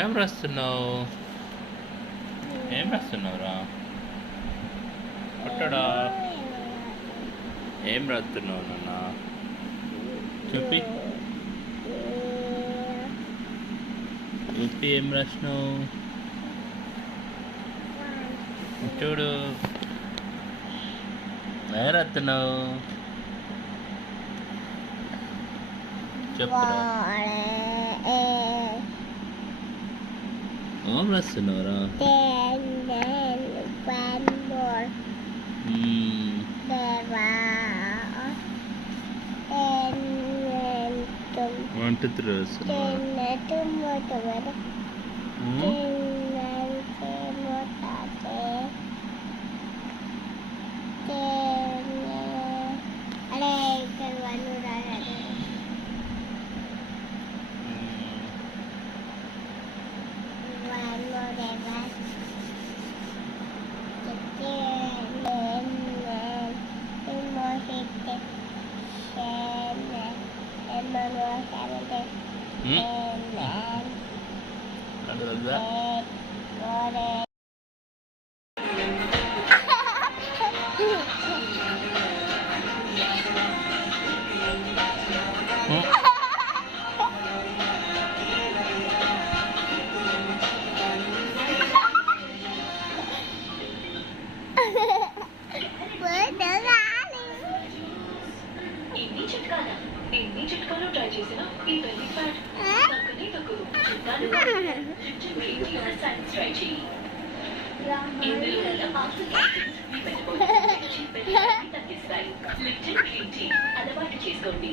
ఏం రాస్తున్నావు? ఏం రాస్తున్నావురా? పుట్టడా ఏం రాస్తున్నావు నాన్న? చూపి చూపి ఏం రాసినావు చూడు. ఏం రాస్తున్నావు చెప్పురా. ఏం రాస్తున్నావురా? వంట ఎన్ని చిట్కాలు ట్రై చేసినా ఈ బెల్లీ ఫ్యాట్ తగ్గనే తగ్గదు. చిట్కాలు సైన్స్ ట్రై చేయి. ఇందులో ఉన్న ఆక్సిజన్ మీ మెటబాలిజం తగ్గిస్తాయి. లిప్టన్ గ్రీన్ టీ అలవాటు చేసుకోండి.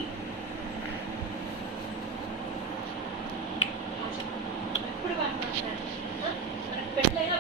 ఎప్పుడు పెళ్ళైనా